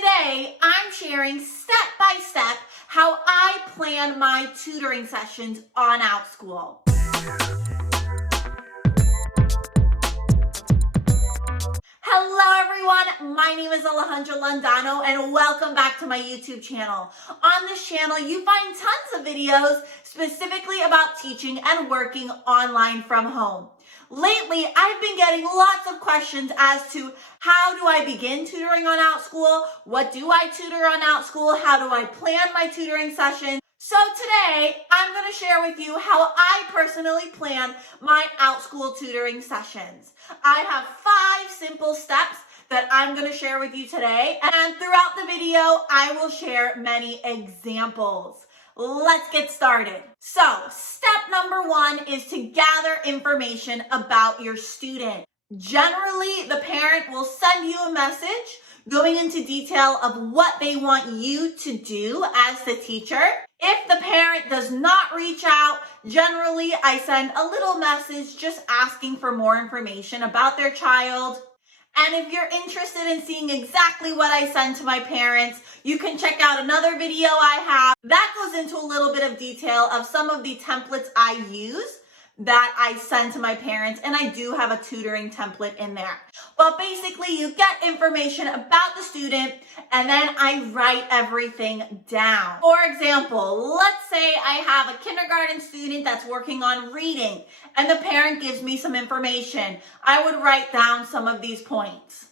Today, I'm sharing step by step how I plan my tutoring sessions on Outschool. Hello everyone, my name is Alejandra Landano and welcome back to my YouTube channel. On this channel, you find tons of videos specifically about teaching and working online from home. Lately, I've been getting lots of questions as to how do I begin tutoring on Outschool? What do I tutor on Outschool? How do I plan my tutoring sessions? So today, I'm going to share with you how I personally plan my Outschool tutoring sessions. I have 5 simple steps that I'm going to share with you today, and throughout the video, I will share many examples. Let's get started. So, step number 1 is to gather information about your student. Generally, the parent will send you a message going into detail of what they want you to do as the teacher. If the parent does not reach out, generally I send a little message just asking for more information about their child. And if you're interested in seeing exactly what I send to my parents, you can check out another video I have. That goes into a little bit of detail of some of the templates I use that I send to my parents, and I do have a tutoring template in there. But basically, you get information about the student, and then I write everything down. For example, let's say I have a kindergarten student that's working on reading, and the parent gives me some information. I would write down some of these points.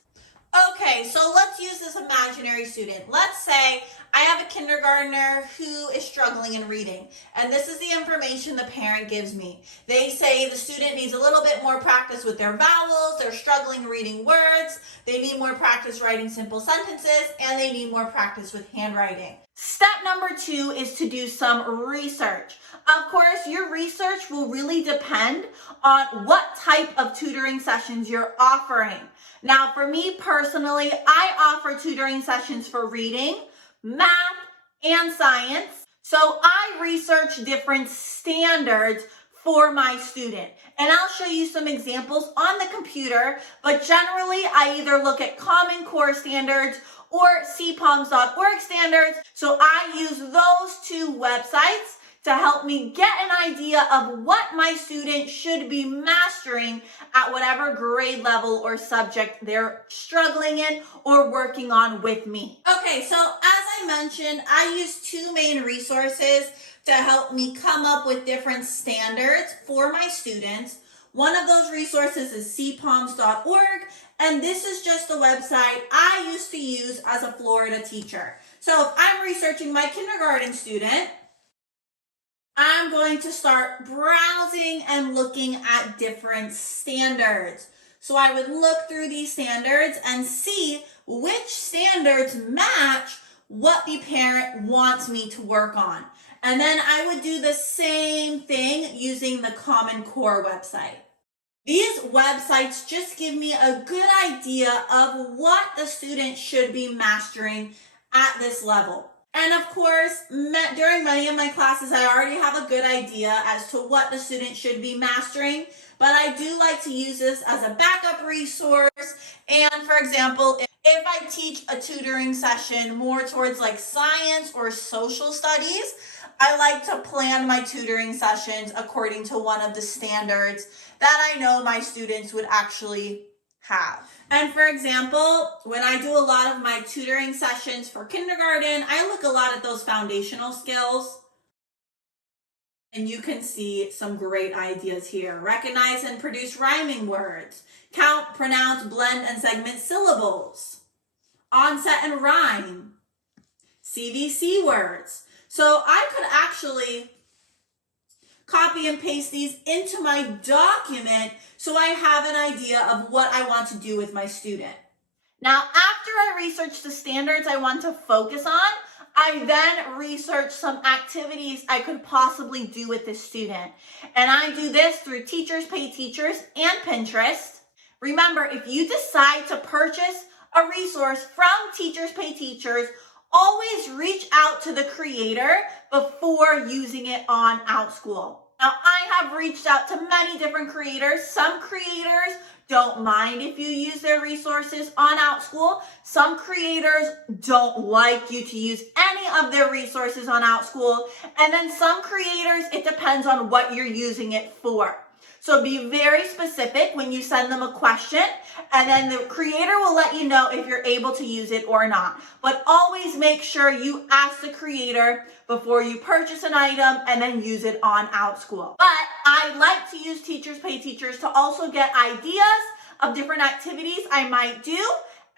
Okay, so let's use this imaginary student. Let's say I have a kindergartner who is struggling in reading, and this is the information the parent gives me. They say the student needs a little bit more practice with their vowels, they're struggling reading words, they need more practice writing simple sentences, and they need more practice with handwriting. Step number 2 is to do some research. Of course, your research will really depend on what type of tutoring sessions you're offering. Now, for me personally, I offer tutoring sessions for reading, math, and science. So I research different standards for my student. And I'll show you some examples on the computer, but generally I either look at Common Core standards or cpoms.org standards. So I use those 2 websites to help me get an idea of what my student should be mastering at whatever grade level or subject they're struggling in or working on with me. Okay, so as I mentioned, I use 2 main resources to help me come up with different standards for my students. One of those resources is cpoms.org, and this is just a website I used to use as a Florida teacher. So if I'm researching my kindergarten student, I'm going to start browsing and looking at different standards. So I would look through these standards and see which standards match what the parent wants me to work on. And then I would do the same thing using the Common Core website. These websites just give me a good idea of what the student should be mastering at this level. And of course, during many of my classes, I already have a good idea as to what the student should be mastering, but I do like to use this as a backup resource. And for example, if I teach a tutoring session more towards like science or social studies, I like to plan my tutoring sessions according to one of the standards that I know my students would actually have. And for example, when I do a lot of my tutoring sessions for kindergarten, I look a lot at those foundational skills. And you can see some great ideas here. Recognize and produce rhyming words. Count, pronounce, blend, and segment syllables. Onset and rhyme. CVC words. So I could actually copy and paste these into my document so I have an idea of what I want to do with my student. Now, after I research the standards I want to focus on, I then research some activities I could possibly do with this student. And I do this through Teachers Pay Teachers and Pinterest. Remember, if you decide to purchase a resource from Teachers Pay Teachers, always reach out to the creator before using it on Outschool. Now, I have reached out to many different creators. Some creators don't mind if you use their resources on Outschool. Some creators don't like you to use any of their resources on Outschool. And then some creators, it depends on what you're using it for. So be very specific when you send them a question, and then the creator will let you know if you're able to use it or not. But always make sure you ask the creator before you purchase an item and then use it on Outschool. But I like to use Teachers Pay Teachers to also get ideas of different activities I might do.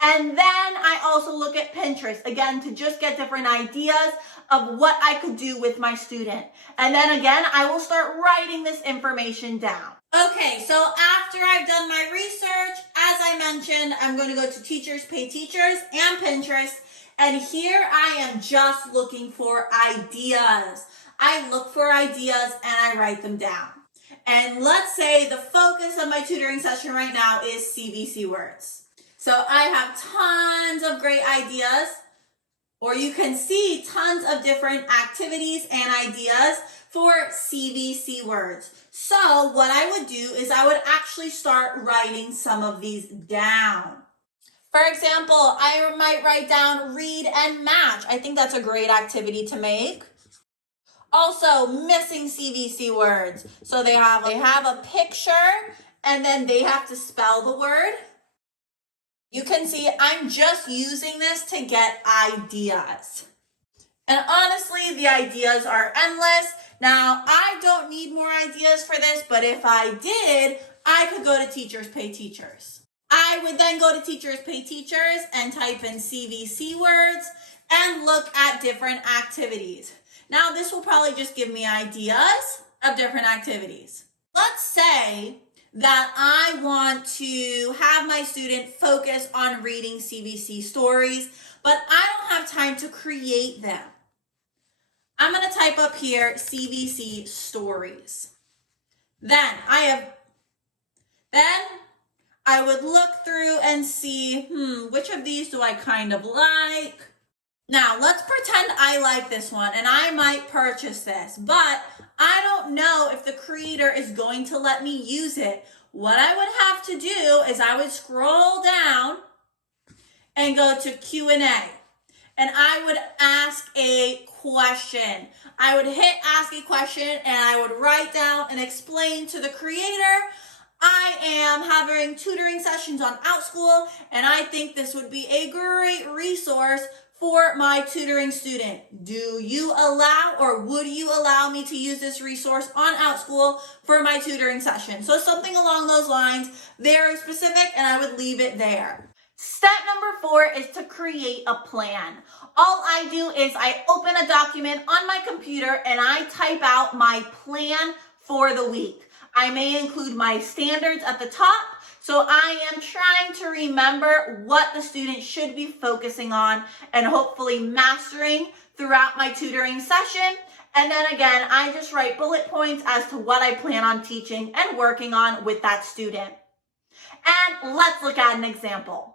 And then I also look at Pinterest, again, to just get different ideas of what I could do with my student. And then again, I will start writing this information down. Okay, so after I've done my research, as I mentioned, I'm going to go to Teachers Pay Teachers and Pinterest. And here I am just looking for ideas. I look for ideas and I write them down. And let's say the focus of my tutoring session right now is CVC words. So I have tons of great ideas, or you can see tons of different activities and ideas for CVC words. So what I would do is I would actually start writing some of these down. For example, I might write down read and match. I think that's a great activity to make. Also, missing CVC words. So they have a picture and then they have to spell the word. You can see I'm just using this to get ideas. And honestly, the ideas are endless. Now, I don't need more ideas for this, but if I did, I could go to Teachers Pay Teachers. I would then go to Teachers Pay Teachers and type in CVC words and look at different activities. Now, this will probably just give me ideas of different activities. Let's say that I want to have my student focus on reading CVC stories, but I don't have time to create them. I'm going to type up here CVC stories. Then I would look through and see, which of these do I kind of like? Now, let's pretend I like this one and I might purchase this, but I don't know if the creator is going to let me use it. What I would have to do is I would scroll down and go to Q&A, and I would ask a question. I would hit ask a question and I would write down and explain to the creator, I am having tutoring sessions on Outschool, and I think this would be a great resource for my tutoring student. Do you allow, or would you allow me to use this resource on Outschool for my tutoring session? So something along those lines, very specific, and I would leave it there. Step number 4 is to create a plan. All I do is I open a document on my computer and I type out my plan for the week. I may include my standards at the top, so I am trying to remember what the student should be focusing on and hopefully mastering throughout my tutoring session. And then again, I just write bullet points as to what I plan on teaching and working on with that student. And let's look at an example.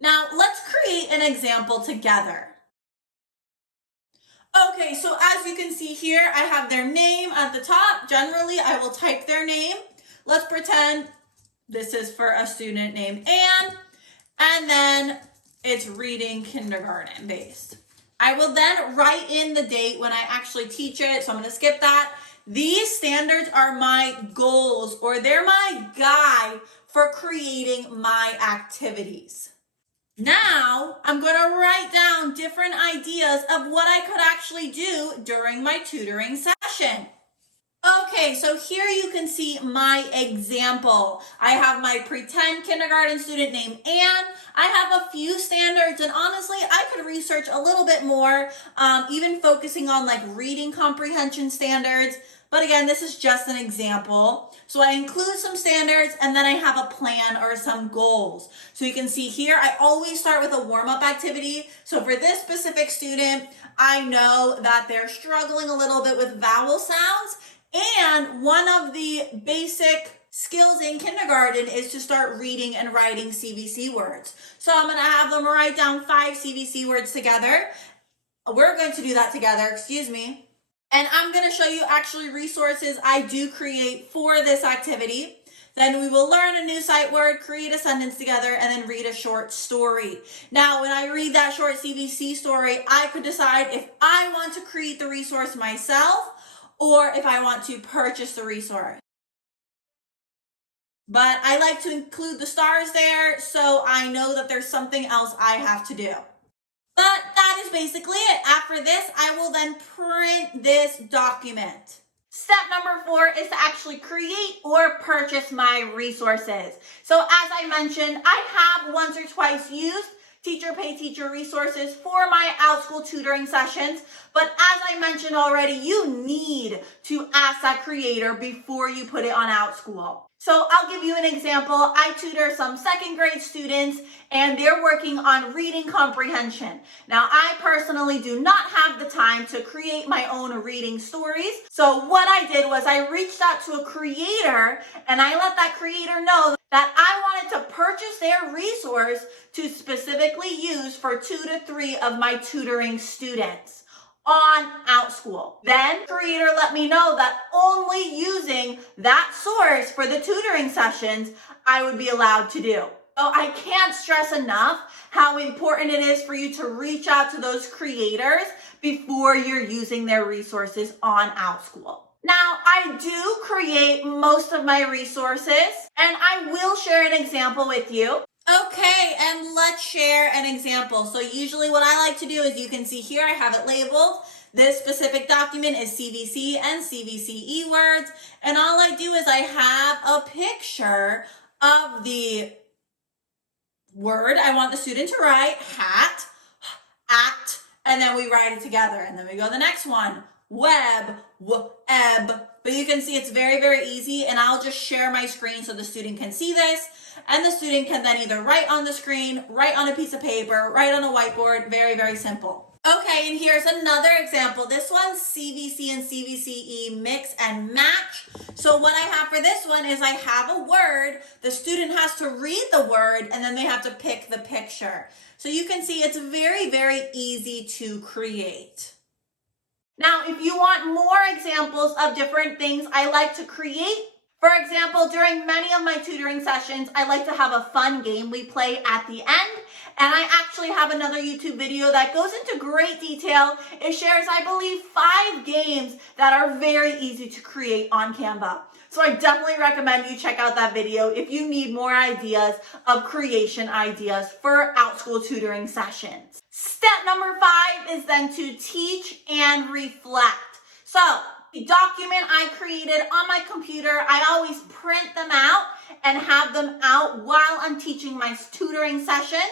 Now, let's create an example together. Okay, so as you can see here, I have their name at the top. Generally, I will type their name. Let's pretend this is for a student named Anne, and then it's reading kindergarten based. I will then write in the date when I actually teach it, so I'm going to skip that. These standards are my goals, or they're my guide for creating my activities. Now, I'm going to write down different ideas of what I could actually do during my tutoring session. Okay, so here you can see my example. I have my pretend kindergarten student named Anne. I have a few standards, and honestly, I could research a little bit more, even focusing on like reading comprehension standards. But again, this is just an example. So I include some standards and then I have a plan or some goals. So you can see here, I always start with a warm-up activity. So for this specific student, I know that they're struggling a little bit with vowel sounds. And one of the basic skills in kindergarten is to start reading and writing CVC words. So I'm going to have them write down 5 CVC words together. We're going to do that together, excuse me. And I'm going to show you actually resources I do create for this activity. Then we will learn a new sight word, create a sentence together, and then read a short story. Now, when I read that short CVC story, I could decide if I want to create the resource myself or if I want to purchase the resource. But I like to include the stars there so I know that there's something else I have to do. But that is basically it. After this, I will then print this document. Step number 4 is to actually create or purchase my resources. So as I mentioned, I have once or twice used teacher pay teacher resources for my Outschool tutoring sessions. But as I mentioned already, you need to ask that creator before you put it on Outschool. So I'll give you an example. I tutor some second grade students and they're working on reading comprehension. Now, I personally do not have the time to create my own reading stories. So what I did was I reached out to a creator and I let that creator know that I wanted to purchase their resource to specifically use for 2 to 3 of my tutoring students on Outschool. Then the creator let me know that only using that source for the tutoring sessions I would be allowed to do. So I can't stress enough how important it is for you to reach out to those creators before you're using their resources on Outschool. Now, I do create most of my resources, and I will share an example with you. Okay, and let's share an example. So usually what I like to do is, you can see here, I have it labeled. This specific document is CVC and CVCE words. And all I do is I have a picture of the word I want the student to write, hat, at, and then we write it together. And then we go to the next one, web, eb. But you can see it's very, very easy. And I'll just share my screen so the student can see this. And the student can then either write on the screen, write on a piece of paper, write on a whiteboard. Very, very simple. Okay, and here's another example. This one's CVC and CVCE mix and match. So what I have for this one is I have a word. The student has to read the word and then they have to pick the picture. So you can see it's very, very easy to create. Now, if you want more examples of different things I like to create, for example, during many of my tutoring sessions, I like to have a fun game we play at the end. And I actually have another YouTube video that goes into great detail. It shares, I believe, 5 games that are very easy to create on Canva. So I definitely recommend you check out that video if you need more ideas of creation ideas for Outschool tutoring sessions. Step number 5 is then to teach and reflect. So the document I created on my computer, I always print them out and have them out while I'm teaching my tutoring sessions.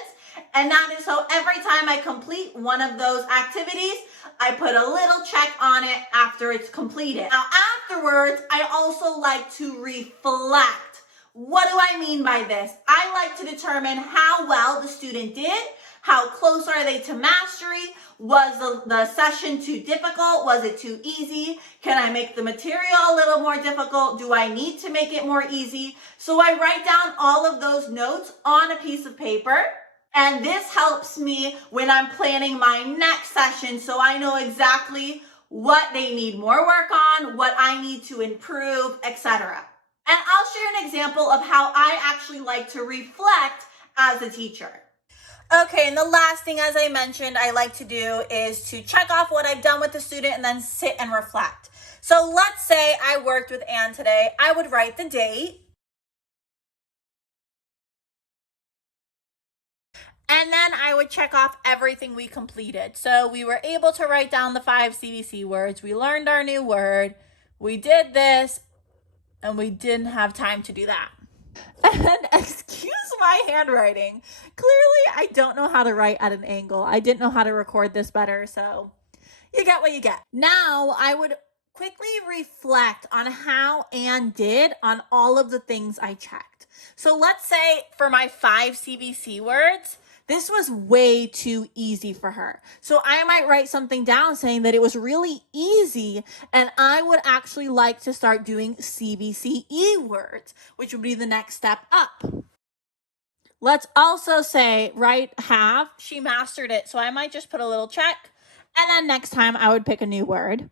And that is so every time I complete one of those activities, I put a little check on it after it's completed. Now afterwards, I also like to reflect. What do I mean by this? I like to determine how well the student did. How close are they to mastery? Was the session too difficult? Was it too easy? Can I make the material a little more difficult? Do I need to make it more easy? So I write down all of those notes on a piece of paper. And this helps me when I'm planning my next session so I know exactly what they need more work on, what I need to improve, etc. And I'll share an example of how I actually like to reflect as a teacher. Okay, and the last thing, as I mentioned, I like to do is to check off what I've done with the student and then sit and reflect. So let's say I worked with Anne today. I would write the date. And then I would check off everything we completed. So we were able to write down the 5 CVC words. We learned our new word. We did this, and we didn't have time to do that. And excuse my handwriting. Clearly, I don't know how to write at an angle. I didn't know how to record this better, so you get what you get. Now, I would quickly reflect on how Anne did on all of the things I checked. So let's say for my 5 CVC words, this was way too easy for her. So I might write something down saying that it was really easy and I would actually like to start doing CVCE words, which would be the next step up. Let's also say, right, have, she mastered it. So I might just put a little check and then next time I would pick a new word.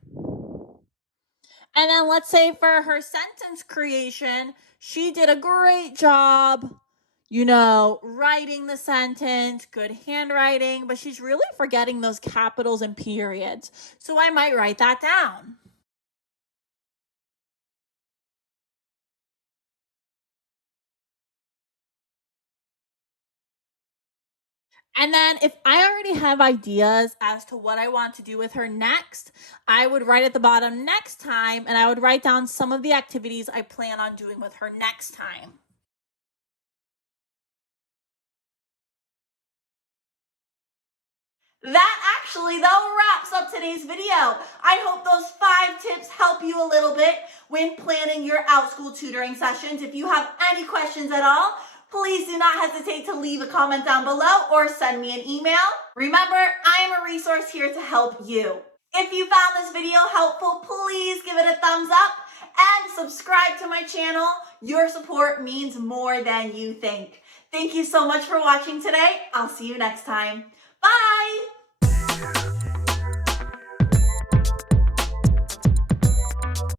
And then let's say for her sentence creation, She did a great job, writing the sentence, good handwriting, but she's really forgetting those capitals and periods. So I might write that down. And then if I already have ideas as to what I want to do with her next, I would write at the bottom next time, and I would write down some of the activities I plan on doing with her next time. That actually, though, wraps up today's video. I hope those 5 tips help you a little bit when planning your Outschool tutoring sessions. If you have any questions at all, please do not hesitate to leave a comment down below or send me an email. Remember, I am a resource here to help you. If you found this video helpful, please give it a thumbs up and subscribe to my channel. Your support means more than you think. Thank you so much for watching today. I'll see you next time. Bye!